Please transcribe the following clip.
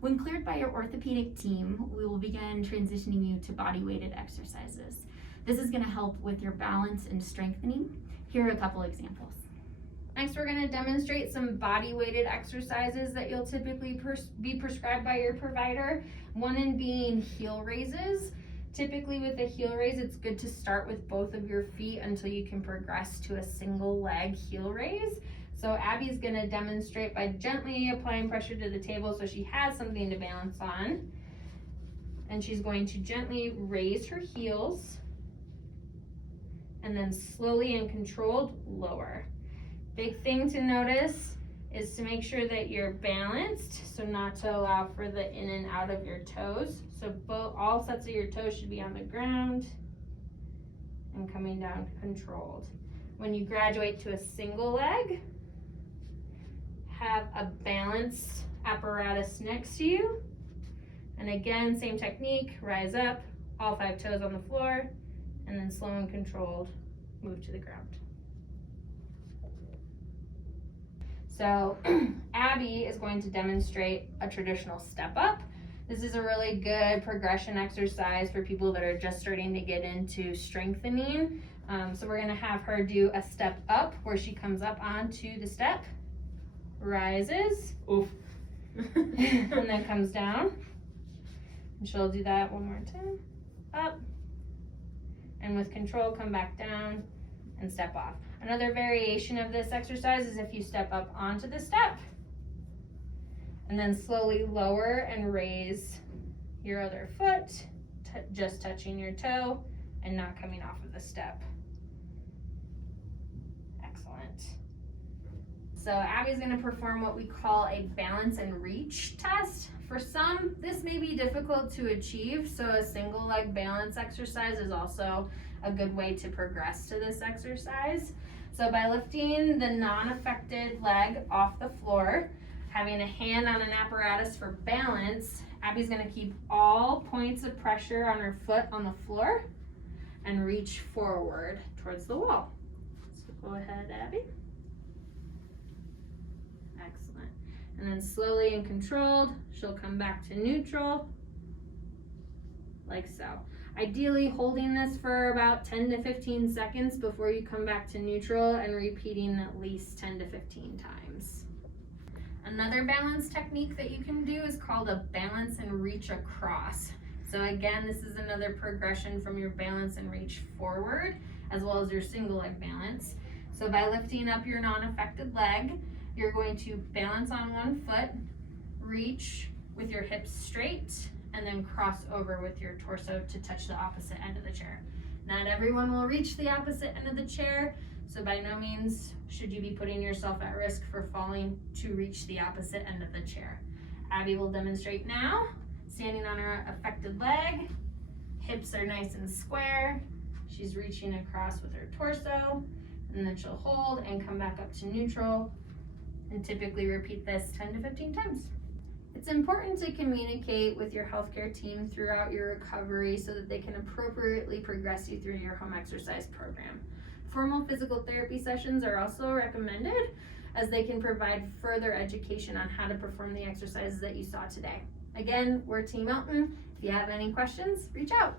When cleared by your orthopedic team, we will begin transitioning you to body-weighted exercises. This is going to help with your balance and strengthening. Here are a couple examples. Next, we're going to demonstrate some body-weighted exercises that you'll typically be prescribed by your provider. One in being heel raises. Typically with a heel raise, it's good to start with both of your feet until you can progress to a single leg heel raise. So Abby's going to demonstrate by gently applying pressure to the table so she has something to balance on. And she's going to gently raise her heels and then slowly and controlled lower. Big thing to notice is to make sure that you're balanced, so not to allow for the in and out of your toes. So all sets of your toes should be on the ground and coming down controlled. When you graduate to a single leg, have a balance apparatus next to you. And again, same technique, rise up, all 5 toes on the floor, and then slow and controlled, move to the ground. So Abby is going to demonstrate a traditional step up. This is a really good progression exercise for people that are just starting to get into strengthening. So we're gonna have her do a step up where she comes up onto the step, rises, Oof. and then comes down. And she'll do that one more time, up, and with control come back down and step off. Another variation of this exercise is if you step up onto the step and then slowly lower and raise your other foot, just touching your toe and not coming off of the step. Excellent. So Abby's going to perform what we call a balance and reach test. For some, this may be difficult to achieve, so a single leg balance exercise is also a good way to progress to this exercise. So by lifting the non-affected leg off the floor, having a hand on an apparatus for balance, Abby's going to keep all points of pressure on her foot on the floor and reach forward towards the wall. So go ahead, Abby. Excellent. And then slowly and controlled, she'll come back to neutral, like so. Ideally holding this for about 10 to 15 seconds before you come back to neutral and repeating at least 10 to 15 times. Another balance technique that you can do is called a balance and reach across. So again, this is another progression from your balance and reach forward, as well as your single leg balance. So by lifting up your non-affected leg, you're going to balance on one foot, reach with your hips straight, and then cross over with your torso to touch the opposite end of the chair. Not everyone will reach the opposite end of the chair, so by no means should you be putting yourself at risk for falling to reach the opposite end of the chair. Abby will demonstrate now, standing on her affected leg, hips are nice and square, she's reaching across with her torso, and then she'll hold and come back up to neutral, and typically repeat this 10 to 15 times. It's important to communicate with your healthcare team throughout your recovery so that they can appropriately progress you through your home exercise program. Formal physical therapy sessions are also recommended as they can provide further education on how to perform the exercises that you saw today. Again, we're Team Elton. If you have any questions, reach out.